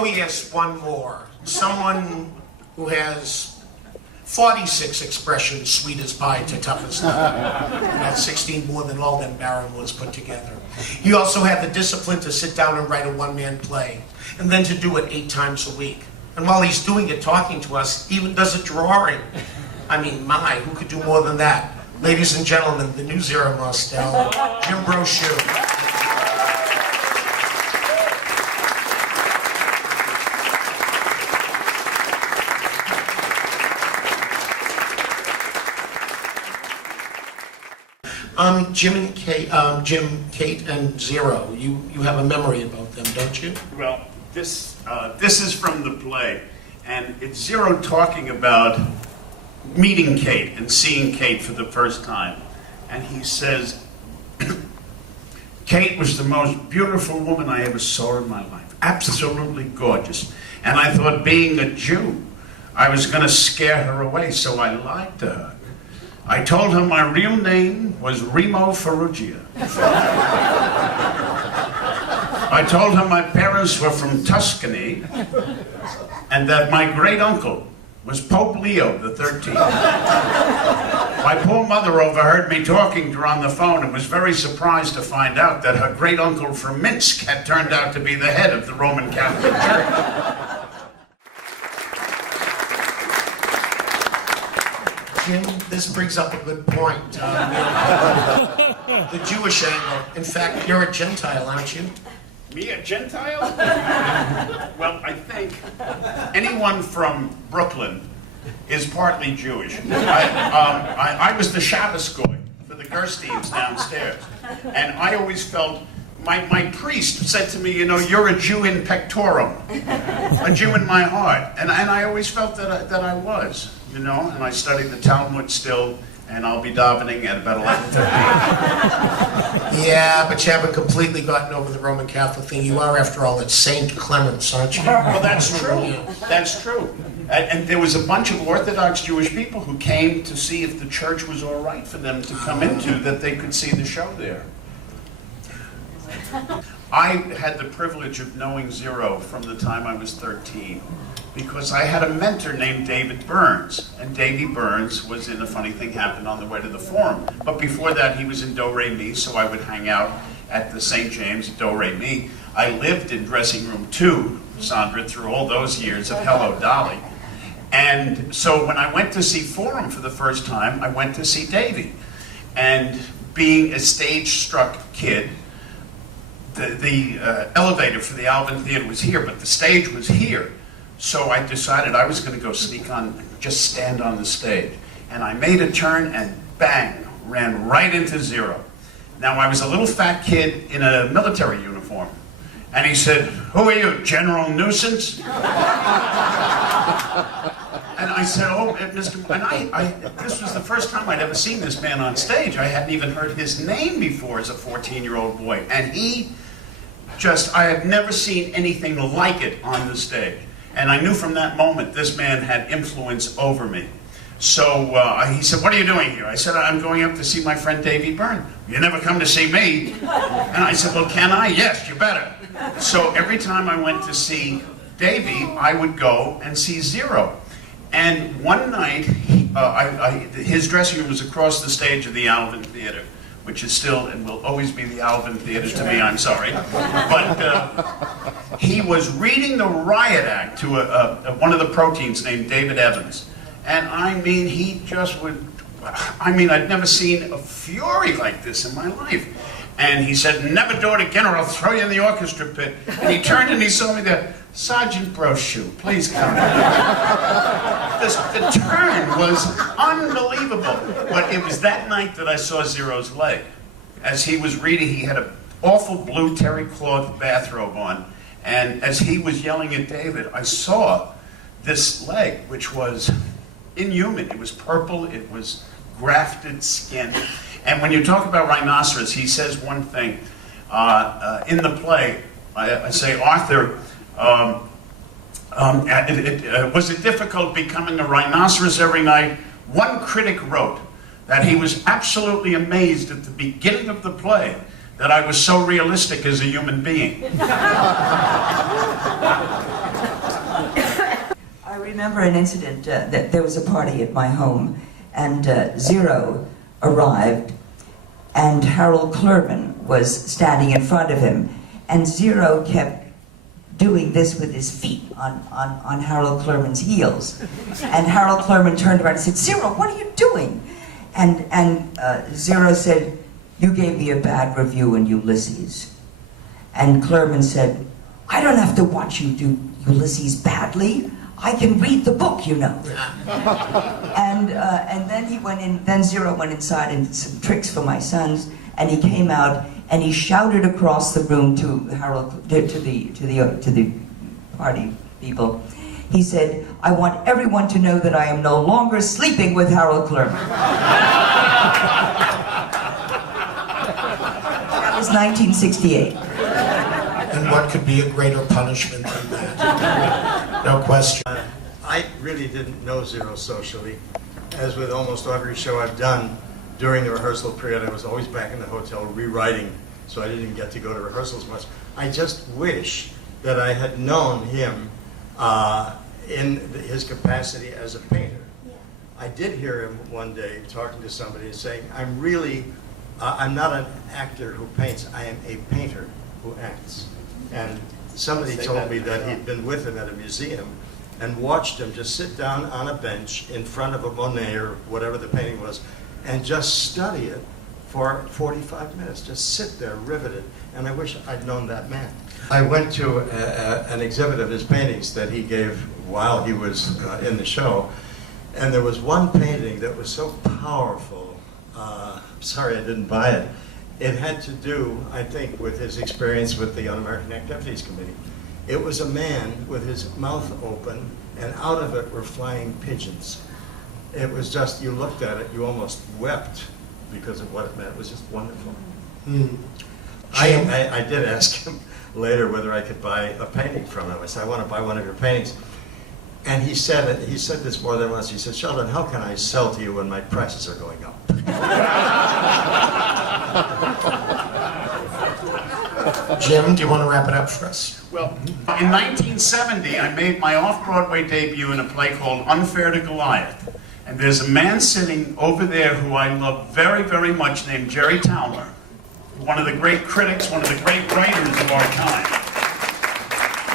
Oh yes, one more. Someone who has 46 expressions, sweet as pie to tough as leather. That's 16 more than all them Barrymores put together. He also had the discipline to sit down and write a one-man play, and then to do it 8 times a week. And while he's doing it, talking to us, he even does a drawing. I mean, my, who could do more than that? Ladies and gentlemen, the new Zero Mostel, Jim Brochu. Jim, Kate, and Zero. You have a memory about them, don't you? Well, this is from the play, and it's Zero talking about meeting Kate and seeing Kate for the first time, and he says, "Kate was the most beautiful woman I ever saw in my life. Absolutely gorgeous. And I thought, being a Jew, I was going to scare her away, so I lied to her. I told her my real name was Remo Ferrugia. I told her my parents were from Tuscany and that my great uncle was Pope Leo the 13th. My poor mother overheard me talking to her on the phone and was very surprised to find out that her great uncle from Minsk had turned out to be the head of the Roman Catholic Church." Jim, this brings up a good point. The Jewish angle. In fact, you're a Gentile, aren't you? Me, a Gentile? Well, I think anyone from Brooklyn is partly Jewish. I was the Shabbos goy for the Gersteins downstairs, and I always felt, my priest said to me, you know, you're a Jew in pectorum, a Jew in my heart, and I always felt that I was, you know, and I studied the Talmud still, and I'll be davening at about 11:15. Yeah, but you haven't completely gotten over the Roman Catholic thing. You are, after all, at St. Clement's, aren't you? Well, that's true. That's true. And there was a bunch of Orthodox Jewish people who came to see if the church was all right for them to come into, that they could see the show there. I had the privilege of knowing Zero from the time I was 13. Because I had a mentor named David Burns, and Davy Burns was in A Funny Thing Happened on the Way to the Forum. But before that, he was in Do Re Mi, so I would hang out at the St. James Do Re Mi. I lived in dressing room 2, Sandra, through all those years of Hello Dolly. And so when I went to see Forum for the first time, I went to see Davy. And being a stage-struck kid, the elevator for the Alvin Theater was here, but the stage was here. So I decided I was going to go sneak on, just stand on the stage. And I made a turn and bang, ran right into Zero. Now I was a little fat kid in a military uniform. And he said, "Who are you, General Nuisance?" And I said, "Oh, Mr. And this was the first time I'd ever seen this man on stage. I hadn't even heard his name before as a 14-year-old boy. And he I had never seen anything like it on the stage. And I knew from that moment this man had influence over me. So he said, "What are you doing here?" I said, "I'm going up to see my friend Davy Byrne." "You never come to see me." And I said, "Well, can I?" "Yes, you better." So every time I went to see Davy, I would go and see Zero. And one night, his dressing room was across the stage of the Alvin Theater, which is still and will always be the Alvin Theater to me, I'm sorry. But he was reading the riot act to one of the proteins named David Evans. And I mean, he just would, I'd never seen a fury like this in my life. And he said, "Never do it again or I'll throw you in the orchestra pit." And he turned and he saw me there. "Sergeant Brochu, please come." The turn was unbelievable. But it was that night that I saw Zero's leg. As he was reading, he had an awful blue terry cloth bathrobe on. And as he was yelling at David, I saw this leg, which was inhuman. It was purple, it was grafted skin. And when you talk about rhinoceros, he says one thing. In the play, I say, "Arthur, was it difficult becoming a rhinoceros every night?" One critic wrote that he was absolutely amazed at the beginning of the play that I was so realistic as a human being. remember an incident that there was a party at my home, and Zero arrived, and Harold Clurman was standing in front of him, and Zero kept doing this with his feet on Harold Clurman's heels. And Harold Clurman turned around and said, "Zero, what are you doing?" And Zero said, "You gave me a bad review in Ulysses." And Clurman said, "I don't have to watch you do Ulysses badly. I can read the book, you know." And then he went in. Then Zero went inside and did some tricks for my sons. And he came out and he shouted across the room to Harold, to the party people. He said, "I want everyone to know that I am no longer sleeping with Harold Clurman." That was 1968. And what could be a greater punishment than that? No question. I really didn't know Zero socially. As with almost every show I've done, during the rehearsal period, I was always back in the hotel rewriting, so I didn't get to go to rehearsals much. I just wish that I had known him in his capacity as a painter. I did hear him one day talking to somebody and saying, I'm not an actor who paints, I am a painter who acts. And somebody told me that he'd been with him at a museum and watched him just sit down on a bench in front of a Monet or whatever the painting was and just study it for 45 minutes, just sit there riveted. And I wish I'd known that man. I went to an exhibit of his paintings that he gave while he was in the show, and there was one painting that was so powerful. Sorry I didn't buy it. It had to do, I think, with his experience with the Un-American Activities Committee. It was a man with his mouth open, and out of it were flying pigeons. It was just, you looked at it, you almost wept because of what it meant. It was just wonderful. I did ask him later whether I could buy a painting from him. I said, "I want to buy one of your paintings." And he said this more than once. He said, "Sheldon, how can I sell to you when my prices are going up?" Jim, do you want to wrap it up for us? Well, in 1970, I made my off-Broadway debut in a play called Unfair to Goliath. And there's a man sitting over there who I love very, very much named Jerry Towler, one of the great critics, one of the great writers of our time.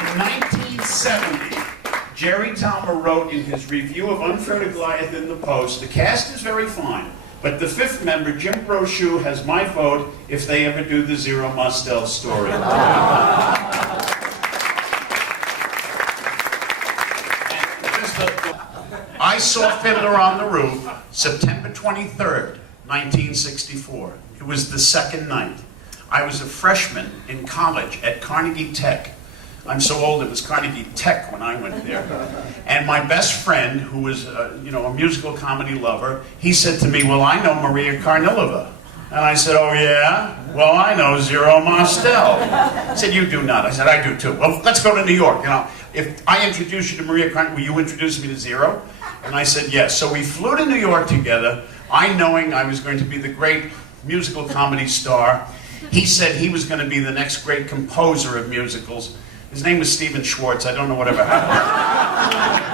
In 1970, Jerry Towler wrote in his review of Unfair to Goliath in the Post, "The cast is very fine, but the fifth member, Jim Brochu, has my vote if they ever do the Zero Mostel story." I saw Fiddler on the Roof September 23rd, 1964. It was the second night. I was a freshman in college at Carnegie Tech. I'm so old, it was Carnegie Tech when I went there. And my best friend, who was a musical comedy lover, he said to me, "Well, I know Maria Karnilova." And I said, "Oh yeah? Well, I know Zero Mostel." He said, "You do not." I said, "I do too." "Well, let's go to New York. If I introduce you to Maria Karnilova, will you introduce me to Zero?" And I said, "Yes." So we flew to New York together, I knowing I was going to be the great musical comedy star. He said he was going to be the next great composer of musicals. His name was Stephen Schwartz. I don't know whatever happened.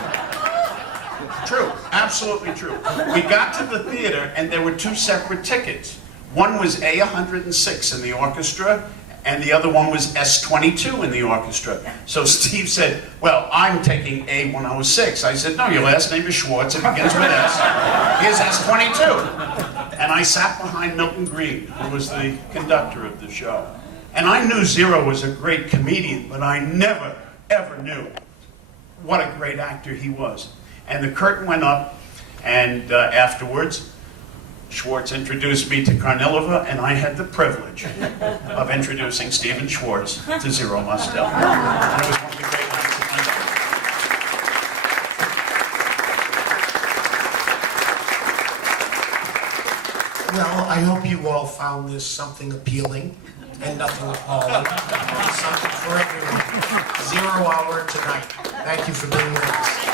True, absolutely true. We got to the theater and there were two separate tickets. One was A106 in the orchestra and the other one was S22 in the orchestra. So Steve said, "Well, I'm taking A106. I said, "No, your last name is Schwartz. It begins with S. Here's S22. And I sat behind Milton Green, who was the conductor of the show. And I knew Zero was a great comedian, but I never, ever knew what a great actor he was. And the curtain went up, and afterwards, Schwartz introduced me to Karnilova, and I had the privilege of introducing Stephen Schwartz to Zero Mostel. And it was one of the great nights of my life. Well, I hope you all found this something appealing and nothing appalling. Something for everyone. 0 hour tonight. Thank you for being with us.